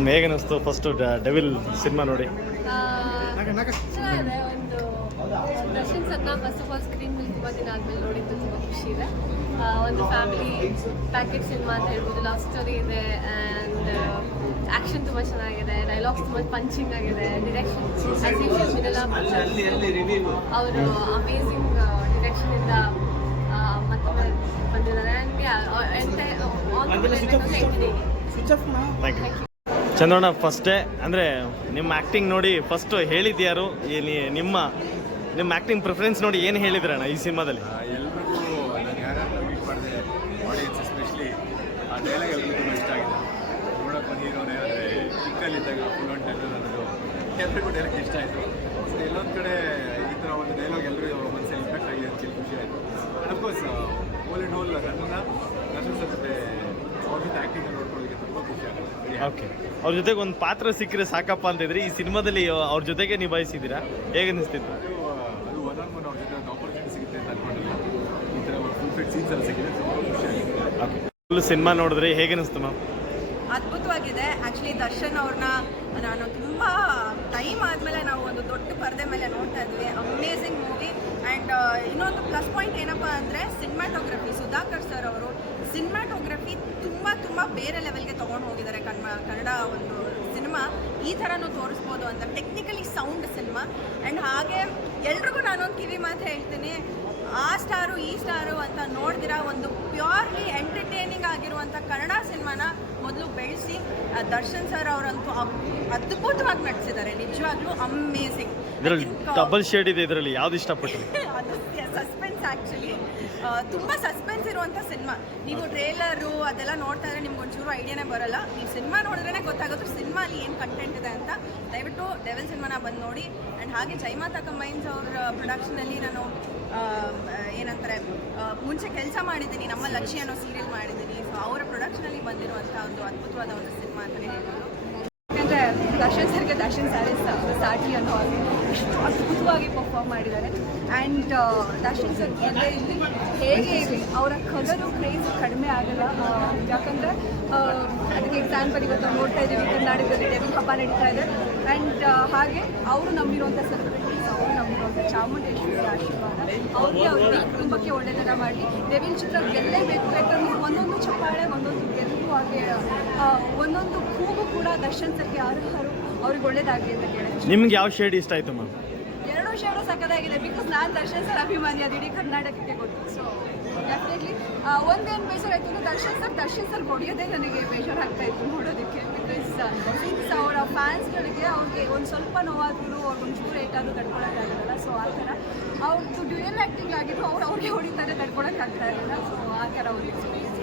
Ma'am ಹೇಗೆ ಅನಿಸ್ತು first Devil cinema ನೋಡಿ. ಫಸ್ಟ್ ಆಫ್ ಆಲ್ ಸ್ಕ್ರೀನ್ ಮೇಲೆ ತುಂಬ ದಿನ ಆದ್ಮೇಲೆ ನೋಡಿದ್ದು ತುಂಬ ಖುಷಿ ಇದೆ. ಒಂದು ಫ್ಯಾಮಿಲಿ ಪ್ಯಾಕೆಟ್ ಸಿನಿಮಾ ಅಂತ ಹೇಳ್ಬೋದು ಲವ್ ಸ್ಟೋರಿ ಇದೆ ಆ್ಯಂಡ್ ಆ್ಯಕ್ಷನ್ ತುಂಬ ಚೆನ್ನಾಗಿದೆ ಡೈಲಾಗ್ಸ್ ತುಂಬ ಪಂಚಿಂಗ್ ಆಗಿದೆ ಡಿರೆಕ್ಷನ್ ಅವರು ಅಮೇಝಿಂಗ್ ಡಿರೆಕ್ಷನಿಂದ ಮತ್ತೆ ಬಂದಿದ್ದಾರೆ. ಆ್ಯಂಡ್ ಥ್ಯಾಂಕ್ ಯು ಚಂದ್ರಣ್ಣ ಫಸ್ಟೇ ಅಂದರೆ ನಿಮ್ಮ ಆ್ಯಕ್ಟಿಂಗ್ ನೋಡಿ ಫಸ್ಟು ಹೇಳಿದ್ಯಾರು ನಿಮ್ಮ ನಿಮ್ಮ ಆ್ಯಕ್ಟಿಂಗ್ ಪ್ರಿಫರೆನ್ಸ್ ನೋಡಿ ಏನು ಹೇಳಿದ್ರಣ್ಣ ಈ ಸಿನಿಮಾದಲ್ಲಿ? ಎಲ್ರಿಗೂ ನಾನು ಯಾರ್ಯಾರು ಮೀಟ್ ಮಾಡಿದೆ ಆಡಿಯನ್ಸ್ ಎಸ್ಪೆಷಲಿ ಆ ಡೈಲಾಗ್ ಎಲ್ರಿಗೂ ತುಂಬ ಇಷ್ಟ ಆಗಿದೆ. ನೋಡೋಕೆ ಒಂದು ಹೀರೋನೇ ಆದರೆ ಚಿಕ್ಕಲ್ಲಿದ್ದಾಗ ಫುಲ್ ಅನ್ನೋದು ಎಲ್ರಿಗೂ ಡೈಲಾಗ್ ಇಷ್ಟ ಆಯಿತು. ಎಲ್ಲೊಂದು ಕಡೆ ಈ ಥರ ಒಂದು ಡೈಲಾಗ್ ಎಲ್ಲರಿಗೂ ಮನಸ್ಸಲ್ಲಿ ಇಂಪ್ಯಾಕ್ಟ್ ಆಗಿದೆ ಅಂತ ಹೇಳಿ ಖುಷಿ ಆಯಿತು and of course all and whole ನನ್ನನ್ನು ದರ್ಶನ್ ಸರ್ ಜೊತೆ ಅವ್ರ ಜೊತೆ ಆ್ಯಕ್ಟಿಂಗ್ ನೋಡ್ಕೊಳ್ಳೋದಕ್ಕೆ ತುಂಬ ಖುಷಿ ಆಗುತ್ತೆ ಓಕೆ ಅವ್ರ ಜೊತೆಗೆ ಒಂದು ಪಾತ್ರ ಸಿಕ್ಕರೆ ಸಾಕಪ್ಪ ಅಂತಿದ್ರೆ ಈ ಸಿನಿಮಾದಲ್ಲಿ ಅವ್ರ ಜೊತೆಗೆ ನಿಭಾಯಿಸಿದ್ದೀರಾ ಹೇಗೆ ಅನಿಸ್ತಿತ್ತು? ಅದು ಅದು ಒನ್ ಆನ್ ಒನ್ ಅವ್ರ ಜೊತೆ ಒಂದು ಆಪರ್ಚುನಿಟಿ ಸಿಗುತ್ತೆ ಅಂತ ಅನ್ಕೊಂಡಿಲ್ಲ ಈ ಥರ ಒಂದು ಫುಲ್ ಫಿಟ್ ಸೀನ್ಸ್ ಎಲ್ಲ ಸಿಕ್ಕಿದೆ ತುಂಬ ಖುಷಿ ಆಗಿದೆ ಓಕೆ ಫುಲ್ ಸಿನಿಮಾ ನೋಡಿದ್ರೆ ಹೇಗೆ ಅನಿಸ್ತು ಮ್ಯಾಮ್ ಅದ್ಭುತವಾಗಿದೆ. ಆ್ಯಕ್ಚುಲಿ ದರ್ಶನ್ ಅವ್ರನ್ನ ನಾನು ತುಂಬ ಟೈಮ್ ಆದಮೇಲೆ ನಾವು ಒಂದು ದೊಡ್ಡ ಪರದೆ ಮೇಲೆ ನೋಡ್ತಾ ಇದ್ವಿ. ಅಮೇಸಿಂಗ್ ಮೂವಿ ಆ್ಯಂಡ್ ಇನ್ನೊಂದು ಪ್ಲಸ್ ಪಾಯಿಂಟ್ ಏನಪ್ಪ ಅಂದರೆ ಸಿನಿಮಾಟೋಗ್ರಫಿ ಸುಧಾಕರ್ ಸರ್ ಅವರು ಸಿನಿಮಾಟೋಗ್ರಫಿ ತುಂಬ ತುಂಬ ಬೇರೆ ಲೆವೆಲ್ಗೆ ತೊಗೊಂಡು ಹೋಗಿದ್ದಾರೆ ಕನ್ನಡ ಕನ್ನಡ ಒಂದು ಸಿನಿಮಾ ಈ ಥರನೂ ತೋರಿಸ್ಬೋದು ಅಂತ. Technically sound cinema. ಆ್ಯಂಡ್ ಹಾಗೆ ಎಲ್ರಿಗೂ ನಾನೊಂದು ಕಿವಿ ಮಾತು ಹೇಳ್ತೀನಿ. ಆ ಸ್ಟಾರು ಈ ಸ್ಟಾರು ಅಂತ ನೋಡಿದಿರ ಒಂದು ಪ್ಯೂರ್ಲಿ ಎಂಟರ್ಟೈನಿಂಗ್ ಆಗಿರುವಂಥ ಕನ್ನಡ ಸಿನಿಮಾನ ಮೊದಲು ಬೆಳೆಸಿ ದರ್ಶನ್ ಸರ್ ಅವರಂತೂ ಅದ್ಭುತವಾಗಿ ನಟಿಸಿದ್ದಾರೆ. ನಿಜವಾಗ್ಲೂ ಅಮೇಸಿಂಗ್ ಇದರಲ್ಲಿ ಡಬಲ್ ಶೇಡ್ ಇದೆ ಇದರಲ್ಲಿ ಯಾವ್ದು ಇಷ್ಟಪಟ್ಟು ಅದು ಸಸ್ಪೆನ್ಸ್ ಆಕ್ಚುಲಿ ತುಂಬಾ ಸಸ್ಪೆನ್ಸ್ ಇರುವಂತ ಸಿನಿಮಾ. ನೀವು ಟ್ರೇಲರು ಅದೆಲ್ಲ ನೋಡ್ತಾ ಇದ್ರೆ ನಿಮ್ಗೆ ಒಂಚೂರು ಐಡಿಯಾನೇ ಬರಲ್ಲ. ನೀವು ಸಿನಿಮಾ ನೋಡಿದ್ರೇ ಗೊತ್ತಾಗೋದು ಸಿನಿಮಾ ಅಲ್ಲಿ ಏನು ಕಂಟೆಂಟ್ ಇದೆ ಅಂತ ದಯವಿಟ್ಟು ಡೆವಲ್ ಸಿನಿಮಾನ ಬಂದು ನೋಡಿ. ಆ್ಯಂಡ್ ಹಾಗೆ ಜೈಮಾತಾ ಕಂಬೈನ್ಸ್ ಅವ್ರ ಪ್ರೊಡಕ್ಷನಲ್ಲಿ ನಾನು ಏನಂತಾರೆ ಮುಂಚೆ ಕೆಲಸ ಮಾಡಿದ್ದೀನಿ, ನಮ್ಮ ಲಕ್ಷ್ಯ ಅನ್ನೋ ಸೀರಿಯಲ್ ಮಾಡಿದ್ದೀನಿ. ಸೊ ಅವರ ಪ್ರೊಡಕ್ಷನಲ್ಲಿ ಬಂದಿರುವಂಥ ಒಂದು ಅದ್ಭುತವಾದ ಒಂದು ಸಿನಿಮಾ ಅಂತಲೇ ಹೇಳ್ಬೋದು. ದರ್ಶನ್ ಸರ್ಗೆ ದರ್ಶನ್ ಸ್ಯಾರೀಸ್ ಸಾಟಿ ಅನ್ನೋ ಇಷ್ಟು ಅದ್ಭುತವಾಗಿ ಪರ್ಫಾರ್ಮ್ ಮಾಡಿದ್ದಾರೆ. ಆ್ಯಂಡ್ ದರ್ಶನ್ ಸರ್ ಅಂದರೆ ಇಲ್ಲಿ ಹೇಗೆ ಅವರ ಕಲರು ಕ್ರೇಜ್ ಕಡಿಮೆ ಆಗಲ್ಲ. ಯಾಕಂದರೆ ಅದಕ್ಕೆ ಎಕ್ಸಾಂಪಲ್ ಇವತ್ತು ನೋಡ್ತಾ ಇದ್ದೀವಿ, ಕರ್ನಾಟಕದಲ್ಲಿ ಡೆವಿಲ್ ಹಬ್ಬ ನಡೀತಾ ಇದೆ. ಆ್ಯಂಡ್ ಹಾಗೆ ಅವರು ನಂಬಿರುವಂಥ ಸೆಲೆಬ್ರಿಟೀಸ್ ಅವರು ನಂಬಿರುವಂಥ ಚಾಮುಂಡೇಶ್ವರಿ ಆಶೀರ್ವಾದ, ಅವ್ರಿಗೆ ಅವ್ರ ಕುಟುಂಬಕ್ಕೆ ಒಳ್ಳೆಯದನ್ನ ಮಾಡಿ ಡೆವಿಲ್ ಚಿತ್ರ ಗೆಲ್ಲೇಬೇಕು ಯಾಕಂದರೆ ಒಂದೊಂದು ಚಪ್ಪಾಳೆ ಒಂದೊಂದು ಕೂಗು ಕೂಡ ದರ್ಶನ್ ಸರ್ಗೆ ಅರ್ಹರು ಅವ್ರಿಗೆ ಒಳ್ಳೇದಾಗಲಿ ಅಂತ ಕೇಳಿ ನಿಮ್ಗೆ ಯಾವ ಶೇಡ್ ಇಷ್ಟ ಆಯ್ತು ಮ್ಯಾಮ್ ಎರಡು ಶೇಡು ಸಕ್ಕದಾಗಿದೆ ಬಿಕಾಸ್ ನಾನು ದರ್ಶನ್ ಸರ್ ಅಭಿಮಾನಿ ಅದು ಇಡೀ ಕರ್ನಾಟಕಕ್ಕೆ ಗೊತ್ತು. ಸೊ ಡೆಫಿನೆಟ್ಲಿ ಒಂದೇನು ಬೇಜಾರಾಯಿತು ಅಂದರೆ ದರ್ಶನ್ ಸರ್ ದರ್ಶನ್ ಸರ್ ಹೊಡೆಯೋದೇ ನನಗೆ ಬೇಜಾರಾಗ್ತಾ ಇತ್ತು ನೋಡೋದಕ್ಕೆ ಬಿಕಾಸ್ ಸಿನ್ಸ್ ಅವರ ಫ್ಯಾನ್ಸ್ಗಳಿಗೆ ಅವ್ರಿಗೆ ಒಂದು ಸ್ವಲ್ಪ ನೋವಾದ್ರೂ ಅವ್ರಿಗೆ ಒಂಚೂರು ಏಟಾದರೂ ತಡ್ಕೊಳಕ್ಕಾಗಲ್ಲ. ಸೊ ಆ ಥರ ಅವ್ರದ್ದು ಡ್ಯೂಯಲ್ ಆ್ಯಕ್ಟಿಂಗ್ ಆಗಿದ್ರು ಅವ್ರು ಅವ್ರಿಗೆ ಹೊಡಿತಾರೆ ತಡ್ಕೊಳಕ್ಕಾಗ್ತಾ ಇರಲಿಲ್ಲ ಸೊ ಆ ಥರ ಅವ್ರಿಗೆ ಎಕ್ಸ್ಪೀರಿಯನ್ಸ್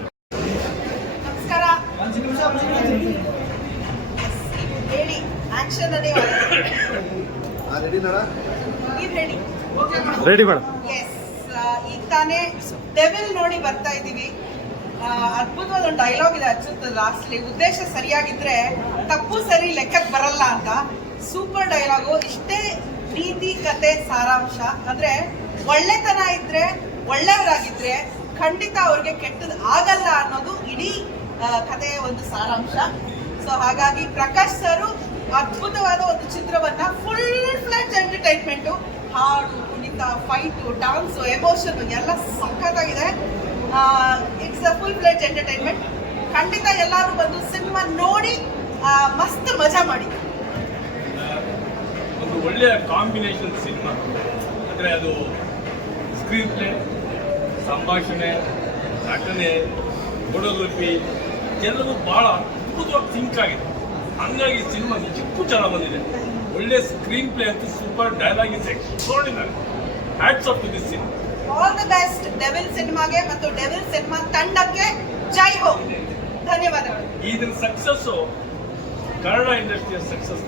ಹೇಳಿ ಆಕ್ಷನ್ ಅದೇ ನೀವು ಹೇಳಿ. ರೆಡಿ ಮೇಡಮ್ ಎಸ್ ಈಗ ತಾನೇ ಡೆವಿಲ್ ನೋಡಿ ಬರ್ತಾ ಇದ್ದೀವಿ. ಅದ್ಭುತವಾದ ಒಂದು ಡೈಲಾಗ್ ಇದೆ ಅಚ್ಚುತ್ತ ಲಾಸ್ಟ್ಲಿ ಉದ್ದೇಶ ಸರಿಯಾಗಿದ್ರೆ ತಪ್ಪು ಸರಿ ಲೆಕ್ಕಕ್ಕೆ ಬರಲ್ಲ ಅಂತ ಸೂಪರ್ ಡೈಲಾಗು ಇಷ್ಟೇ ನೀತಿ ಕತೆ ಸಾರಾಂಶ. ಅಂದ್ರೆ ಒಳ್ಳೆತನ ಇದ್ರೆ ಒಳ್ಳೆಯವರಾಗಿದ್ರೆ ಖಂಡಿತ ಅವ್ರಿಗೆ ಕೆಟ್ಟದ್ದು ಆಗಲ್ಲ ಅನ್ನೋದು ಕಥೆಯ ಒಂದು ಸಾರಾಂಶ. ಸೊ ಹಾಗಾಗಿ ಪ್ರಕಾಶ್ ಸರು ಅದ್ಭುತವಾದ ಒಂದು ಚಿತ್ರವನ್ನ ಫುಲ್ ಫ್ಲೆಜ್ ಎಂಟರ್ಟೈನ್ಮೆಂಟು ಹಾಡು, ಕುಣಿತ ಫೈಟು ಡಾನ್ಸು ಎಮೋಷನ್ ಎಲ್ಲ ಸಖತ್ತಾಗಿದೆ. It's a full fledged entertainment ಖಂಡಿತ ಎಲ್ಲರೂ ಬಂದು ಸಿನಿಮಾ ನೋಡಿ ಮಸ್ತ್ ಮಜಾ ಮಾಡಿ. ಒಂದು ಒಳ್ಳೆಯ ಕಾಂಬಿನೇಷನ್ ಸಿನಿಮಾ ಅಂದರೆ ಅದು ಸ್ಕ್ರೀನ್ ಪ್ಲೇ ಸಂಭಾಷಣೆ, ನಟನೆ ಫೋಟೋಗ್ರಫಿ ಎಲ್ಲವೂ ಬಹಳ ಅದ್ಭುತವಾಗಿ ಥಿಂಕ್ ಆಗಿದೆ. ಹಂಗಾಗಿ ಸಿನಿಮಾ ನಿಜಕ್ಕೂ ಚೆನ್ನಾಗಿ ಬಂದಿದೆ. ಒಳ್ಳೆ ಸ್ಕ್ರೀನ್ ಪ್ಲೇ ಅಂತೂ super dialogue is extraordinary hats off to this cinema all the best Devil ಸಿನಿಮಾಗೆ ಮತ್ತು ಡೆವಿಲ್ ಸಿನಿಮಾ ತಂಡಕ್ಕೆ ಜೈ ಹೋ. ಧನ್ಯವಾದಗಳು. ಇದರ ಸಕ್ಸಸ್ಸು ಕನ್ನಡ ಇಂಡಸ್ಟ್ರಿಯ ಸಕ್ಸಸ್